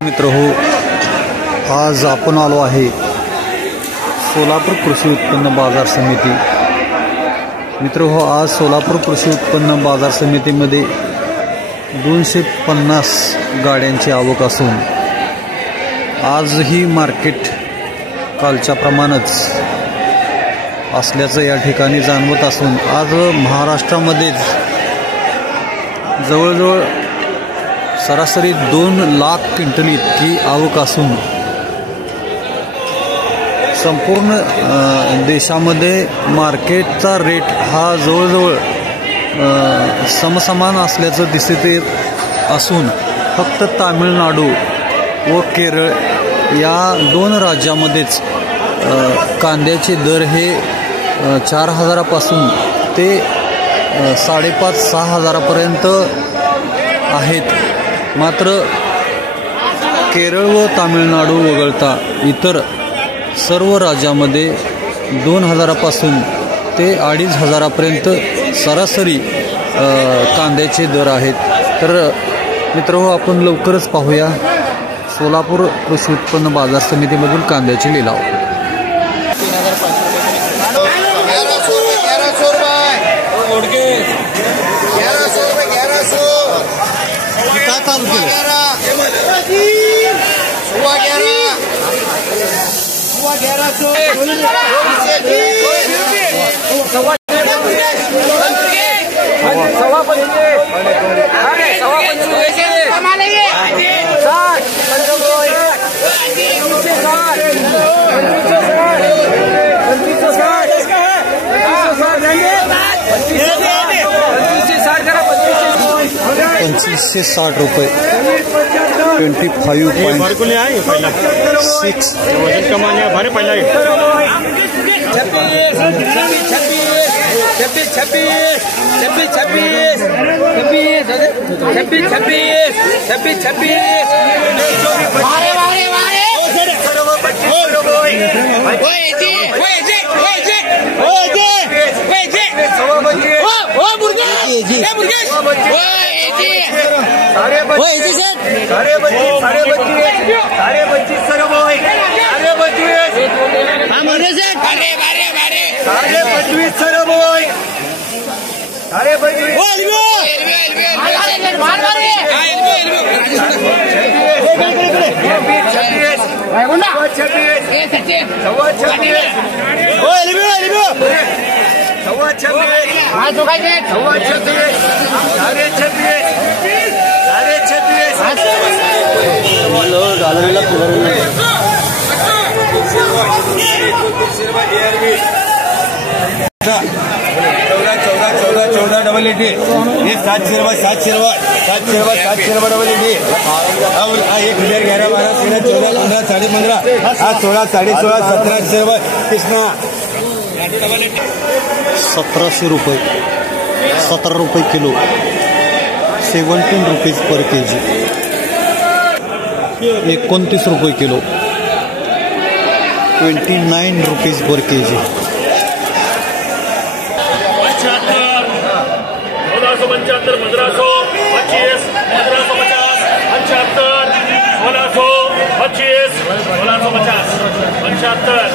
मित्र हो, आज आपण आलो आहे सोलापूर कृषी उत्पन्न बाजार समिती। मित्र हो, आज सोलापूर कृषी उत्पन्न बाजार समितीमध्ये 250 गाड्यांची आवक असून आजही मार्केट कालच्या प्रमाणच असल्याचं या ठिकाणी जाणवत असून आज महाराष्ट्रामध्येच जवळजवळ सरासरी 2 लाख क्विंटल इतकी आवक असून संपूर्ण देशामध्ये मार्केटचा रेट हा जवळजवळ समसमान असल्याचं दिसत येत असून फक्त तामिळनाडू व केरळ या 2 राज्यामध्येच कांद्याचे दर हे 4,000 पासून ते 5,500-6 हजारापर्यंत आहेत। मात्र केरळ व तामिळनाडू वगळता इतर सर्व राज्यामध्ये 2,000 पासून ते 2,500 पर्यंत सरासरी कांद्याचे दर आहेत। तर मित्रहो, आपण लवकरच पाहूया सोलापूर कृषी उत्पन्न बाजार समितीमधील कांद्याचे लिलाव। ₹2560 25.6 वजन कमाने भरे पहला डबल 80 ये 7 शेरवा डबल 80 अब 1,011 12 13 14 15 साढ़े 15 16 साढ़े 16 17 शेरवा कृष्णा 1700 रुपये 17 रुपये किलो 17 रुपीज पर केजी 29 रुपये किलो 29 रुपीज पर केजी 1550 1500 25 1550 75 1625 1650 75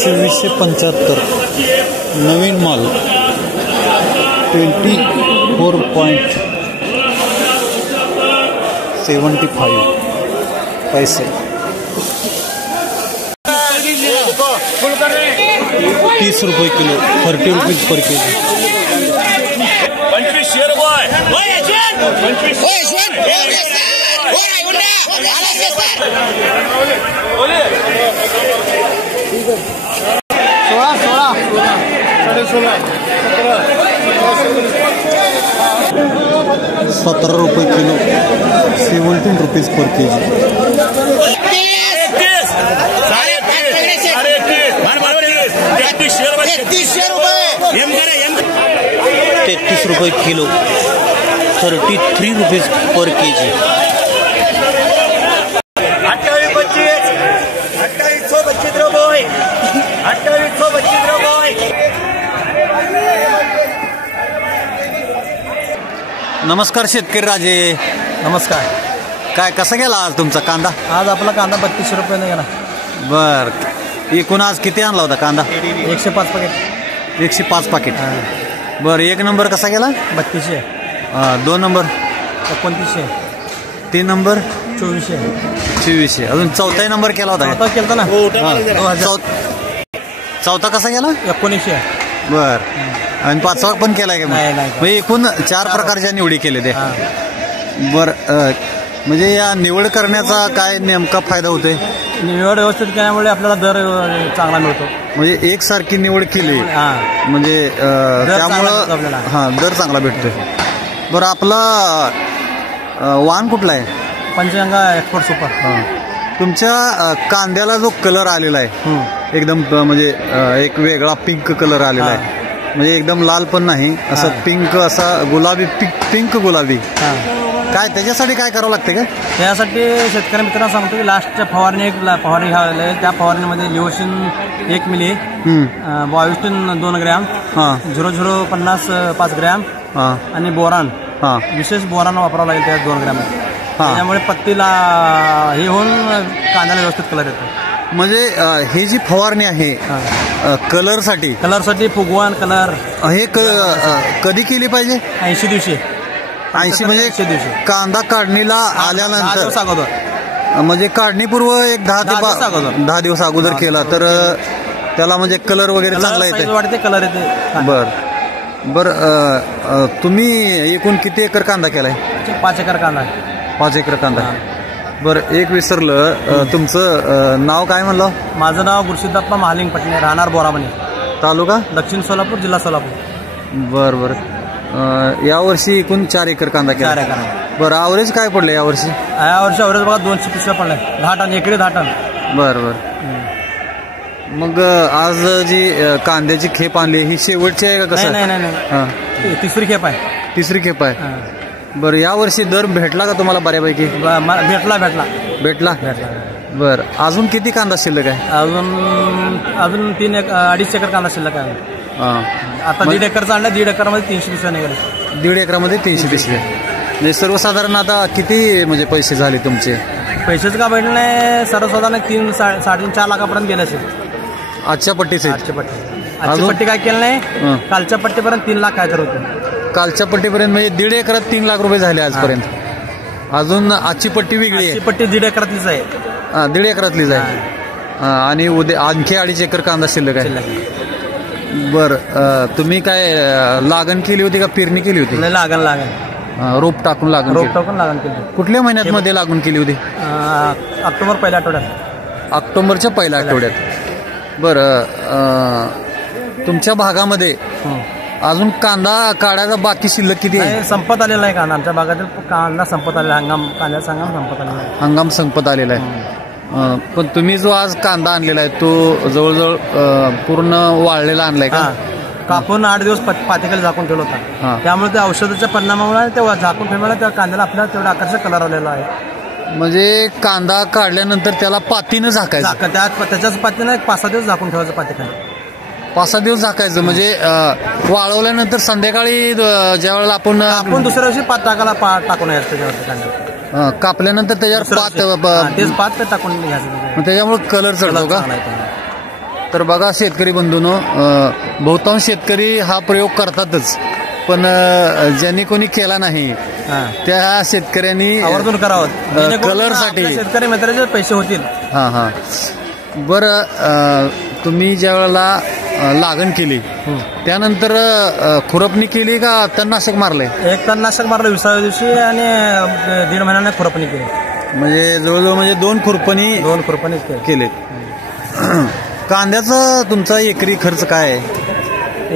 ₹2475 नवीन माल 24.75 पैसे 30 रुपये किलो 30 रुपीज पर केजी 25 शेरवाय 17 रुपये किलो 17 रुपीज पर केजी 33 रुपये किलो, 33 रुपीज पर kg. 2825 रुपये, 2825 रुपये. नमस्कार शेतकरी राजे. नमस्कार. काय कसा गेला आज तुमचा कांदा? आज आपला कांदा 32 रुपयाने गेला. बर, एकूण आज किती आणला होता कांदा? 105 पाकिट. 105 पाकिट. बर, एक नंबर कसा गेला? 3200. 2 नंबर 2900. 3 नंबर 2400. 2400. अजून चौथा नंबर केला होता चौथा केलता ना. 2000. चौथा कसा गेला? 1900. बर, आणि पाचवा पण केलाय का? नाही. म्हणजे एकूण 4 प्रकारच्या निवडी केले ते. बर, म्हणजे या निवड करण्याचा काय नेमका फायदा होतोय? निवड व्यवस्थित केल्यामुळे आपल्याला दर चांगला मिळतो. म्हणजे एकसारखी निवड केली म्हणजे त्यामुळं दर चांगला भेटतोय. बरं, आपला वाण कुठला आहे? Panchganga export super. तुमच्या कांद्याला जो कलर आलेला आहे एकदम म्हणजे एक वेगळा पिंक कलर आलेला आहे, म्हणजे एकदम लाल पण नाही, असं पिंक, असा गुलाबी, पिंक गुलाबी. काय त्याच्यासाठी काय करावं लागते का? त्यासाठी शेतकरी मित्रांना सांगतो की लास्टच्या फवारणी एक फवारणी घ्यावी. त्या फवारणीमध्ये लिओसिन 1 मिली, बॉविस्टिन 2 ग्रॅम, 0050 5 ग्रॅम आणि बोरान, विशेष बोरान वापरावं लागेल त्या 2 ग्रॅम. त्यामुळे पत्तीला हे होऊन कांद्याला व्यवस्थित कलर येतो. म्हणजे ही जी फवारणी आहे कलरसाठी फुगवान कलर हे कधी केली पाहिजे? 80 दिवशी. 80 म्हणजे कांदा काढणीला आल्यानंतर, म्हणजे काढणीपूर्व एक 10 दिवस अगोदर केला तर त्याला म्हणजे कलर वगैरे चांगला येते, कलर येते. बर, तुम्ही एकूण किती एकर कांदा केलाय? 5 एकर कांदा. 5 एकर कांदा. बरं, एक विसरलं, तुमचं नाव काय म्हणलं? माझं नाव गुरुसिद्धप्पा महालिंग पटणे, राहणार बोरामणी, तालुका दक्षिण सोलापूर, जिल्हा सोलापूर. बरं, यावर्षी एकूण 4 एकर कांदा केला. 4 एकर. बरं, ॲव्हरेज काय पडलं यावर्षी? ॲव्हरेज बघा 200 पिशव्या पडलाय, 10 टन एकरी, 10 टन. बरं. मग आज जी कांद्याची खेप आणली ही शेवटची आहे का कसं? नाही, तिसरी खेप आहे. तिसरी खेप आहे. बरं, यावर्षी दर भेटला का तुम्हाला बऱ्यापैकी? भेटला. बरं, अजून किती कांदा शिल्लक आहे? अजून 2.5 एकर कांदा शिल्लक आहे. आता 1.5 एकरचा आणला, 1.5 एकरमध्ये 300 पिशव्या निघाले. 1.5 एकरामध्ये 300 पिशव्या. म्हणजे सर्वसाधारण आता किती म्हणजे पैसे झाले तुमचे? पैसेच का भेटले नाही, सर्वसाधारण 3-4 लाखापर्यंत गेले असेल. आजच्या पट्टीचे? आजची पट्टी काय केलं नाही, कालच्या पट्टीपर्यंत 3 लाख काय तर होते. कालच्या पट्टीपर्यंत म्हणजे 1.5 एकरात 3 लाख रुपये झाले आजपर्यंत. अजून आजची पट्टी वेगळी आहे. पट्टी 1.5 एकरातलीच आहे. 1.5 एकरातलीच आहे. आणि उद्या आणखी 2.5 एकर कांदा शिल्लक आहे. बरं, तुम्ही काय लागण केली होती का पेरणी केली होती? लागण रोप टाकून लागण केली. कुठल्या महिन्यात मध्ये लागण केली होती? ऑक्टोबर पहिल्या आठवड्यात. ऑक्टोबरच्या पहिल्या आठवड्यात. बरं, तुमच्या भागामध्ये अजून कांदा काढायचा बाकी शिल्लक किती आहे? संपत आलेला आहे कांदा. आमच्या भागातील कांदा संपत आलेला आहे. कांद्याचा हंगाम संपत आलेला आहे. हंगाम संपत आलेला आहे. पण तुम्ही जो आज कांदा आणलेला आहे तो जवळजवळ पूर्ण वाळलेला आणलाय का? कापून 8 दिवस पातेखाली झाकून ठेवला होता. त्यामुळे त्या औषधाच्या परिणामामुळे ते झाकून ठेवल्यामुळे त्या कांद्याला आपल्याला तेवढा आकर्षक कलर आलेला आहे. म्हणजे कांदा काढल्यानंतर त्याला पातीनं झाकायचं? त्याच्याच पातीनं 5-6 दिवस झाकून ठेवायचं पातेखाली. 5-6 दिवस झाकायचं म्हणजे वाळवल्यानंतर संध्याकाळी ज्या वेळेला आपण दुसऱ्या दिवशी पात टाकून यायचं त्याच्यावर. कापल्यानंतर त्याच्यावर पात टाकून घ्यायचं. त्याच्यामुळे कलर चढतो का? तर बघा शेतकरी बंधूंनो, बहुतांश शेतकरी हा प्रयोग करतातच, पण ज्यांनी कोणी केला नाही त्या शेतकऱ्यांनी आवर्जून करावं. कलरसाठी शेतकरी मित्राचे पैसे होतील. बरं, तुम्ही ज्या वेळेला लागण केली त्यानंतर खुरपणी केली का तणनाशक मारलंय? 1 तणनाशक मारलं 20व्या दिवशी आणि 1.5 महिन्याने खुरपणी केली. म्हणजे जवळजवळ म्हणजे 2 खुरपणी केले. कांद्याचा तुमचा एकरी खर्च काय आहे?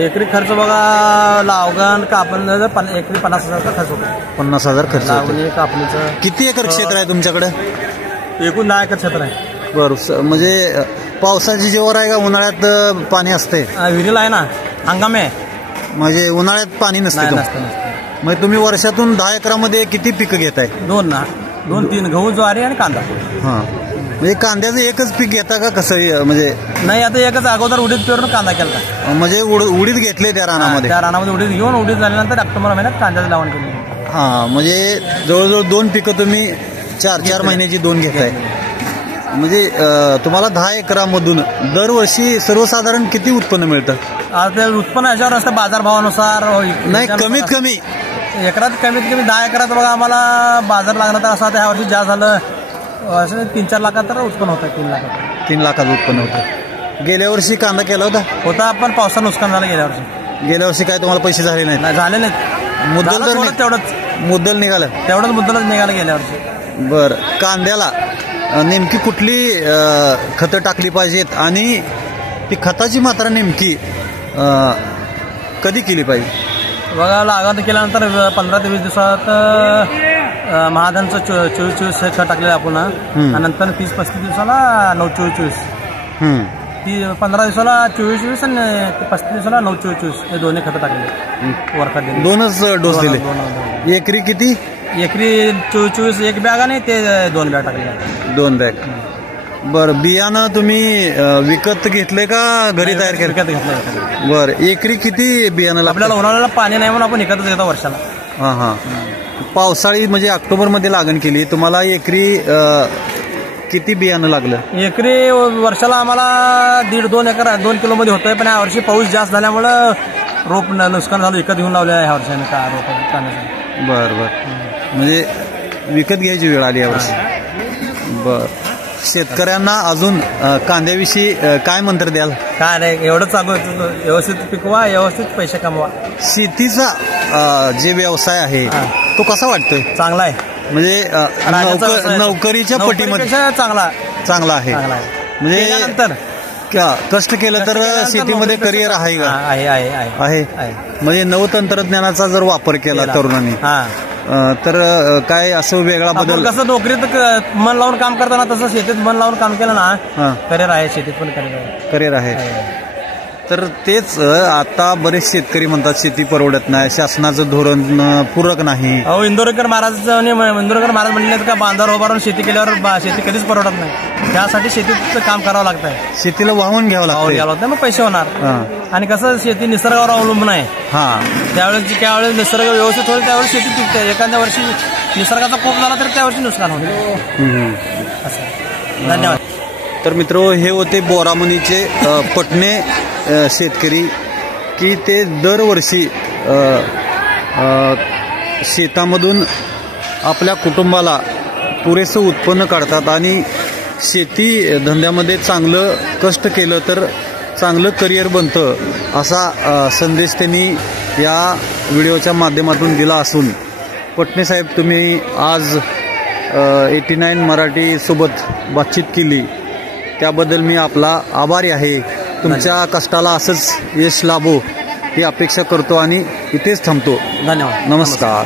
एकरी खर्च बघा, लावगण कापण एकरी 50,000 खर्च होतो. 50,000 खर्च. कापणीचं किती एकर क्षेत्र आहे तुमच्याकडे? एकूण 10 एकर क्षेत्र आहे. बरं, म्हणजे पावसाची जोर आहे का उन्हाळ्यात पाणी असते? विहिरीला आहे ना, हंगाम आहे. म्हणजे उन्हाळ्यात पाणी नाही नसतं नसतं. मग तुम्ही वर्षातून 10 एकरामध्ये किती पिकं घेताय? 2-3 गहू, ज्वारी आणि कांदा. हा, म्हणजे कांद्याचं एकच पीक घेता का कसं? म्हणजे नाही, आता एकच अगोदर उडीद पेरून कांदा केला. म्हणजे उडीद घेतले त्या रानामध्ये? त्या रानामध्ये उडीद घेऊन, उडीद झाल्यानंतर ऑक्टोबर महिन्यात कांद्याचं लावण केली. हा, म्हणजे जवळजवळ 2 पिकं तुम्ही 4-4 महिन्याची 2 घेताय. म्हणजे तुम्हाला 10 एकरामधून दरवर्षी सर्वसाधारण किती उत्पन्न मिळतं? आता ते उत्पन्न याच्यावर असतं बाजारभावानुसार. नाही, कमीत कमी एकरात कमीत कमी 10 एकरात बघा आम्हाला बाजार लागला तर असं ह्या वर्षी जास्त झालं असं 3-4 लाखात तर उत्पन्न होतं. 3 लाखात उत्पन्न होतं. गेल्या वर्षी कांदा केला होता पण पावसानं नुकसान झालं गेल्या वर्षी. गेल्या वर्षी काय तुम्हाला पैसे झाले नाहीत? झाले नाहीत. मुद्दल तर तेवढंच मुद्दल निघालं? मुद्दलच निघालं गेल्या वर्षी. बरं, कांद्याला नेमकी कुठली खतं टाकली पाहिजेत आणि ती खताची मात्रा नेमकी कधी केली पाहिजे? बघा, लागवड केल्यानंतर 15 ते 20 दिवसात महाधनचं 24-24 खत टाकलेलं आपण. आणि नंतर 30-35 दिवसाला 9-24-24. ती 15 दिवसाला 24-24 आणि 35 दिवसाला 9-24-24 हे दोन्ही खतं टाकले. वरखत 2च डोस दिले. एकरी किती? एकरी 24-24 एक बॅग आणि ते 2 बॅग टाकले. 2 बॅग. बरं, बियाणं तुम्ही विकत घेतले का घरी तयार केलं? विकत घेतलं. बरं, एकरी किती बियाणं? आपल्याला उन्हाळ्याला पाणी नाही म्हणून आपण विकतच घेतो वर्षाला. हा, पावसाळी म्हणजे ऑक्टोबरमध्ये लागण केली, तुम्हाला एकरी किती बियाणं लागलं? एकरी वर्षाला आम्हाला 1.5-2 एकर 2 किलोमध्ये होतंय. पण या वर्षी पाऊस जास्त झाल्यामुळं रोप नुकसान झालं, विकत घेऊन लावले ह्या वर्षाने का रोप. बरं, म्हणजे विकत घ्यायची वेळ आली यावर्षी. बरं, शेतकऱ्यांना अजून कांद्याविषयी काय मंत्र द्याल? काय नाही, एवढंच सांगू, व्यवस्थित पिकवा, व्यवस्थित पैसे कमवा. शेतीचा जे व्यवसाय आहे तो कसा वाटतोय? चांगला आहे. म्हणजे नोकरीच्या पटीमध्ये चांगला आहे. म्हणजे कष्ट केलं तर शेतीमध्ये करिअर आहे का? आहे. म्हणजे नवतंत्रज्ञानाचा जर वापर केला तरुणांनी तर काय असं वेगळा बदल? कसं नोकरीत मन लावून काम करताना तसं शेतीत मन लावून काम केलं ना, करिअर आहे. शेतीत पण करिअर आहे. तर तेच आता बरेच शेतकरी म्हणतात शेती परवडत नाही, शासनाचं धोरण पूरक नाही. इंदोरकर महाराज म्हणले का बांधावर उभारून शेती केल्यावर शेती कधीच परवडत नाही. त्यासाठी शेतीचं काम करावं लागतं. शेतीला वाहून घ्यावं लागतं, मग पैसे होणार. आणि कसं शेती निसर्गावर अवलंबून आहे. त्यावेळेस निसर्ग व्यवस्थित होईल त्यावेळेस शेती टिकते. एखाद्या वर्षी निसर्गाचा कोप झाला तर त्यावर्षी नुकसान होईल. धन्यवाद. तर मित्र, हे होते बोरामणीचे पटणे शेतकरी की ते दरवर्षी शेतामधून आपल्या कुटुंबाला पुरेसं उत्पन्न काढतात आणि शेती धंद्यामध्ये चांगलं कष्ट केलं तर चांगलं करिअर बनतं, असा संदेश त्यांनी या व्हिडिओच्या माध्यमातून दिला असून पटणे साहेब, तुम्ही आज 89 मराठीसोबत बातचीत केली त्याबद्दल मी आपला आभारी आहे. तुमच्या कष्टाला असंच यश लाभो ही अपेक्षा करतो आणि इथेच थांबतो. धन्यवाद. नमस्कार.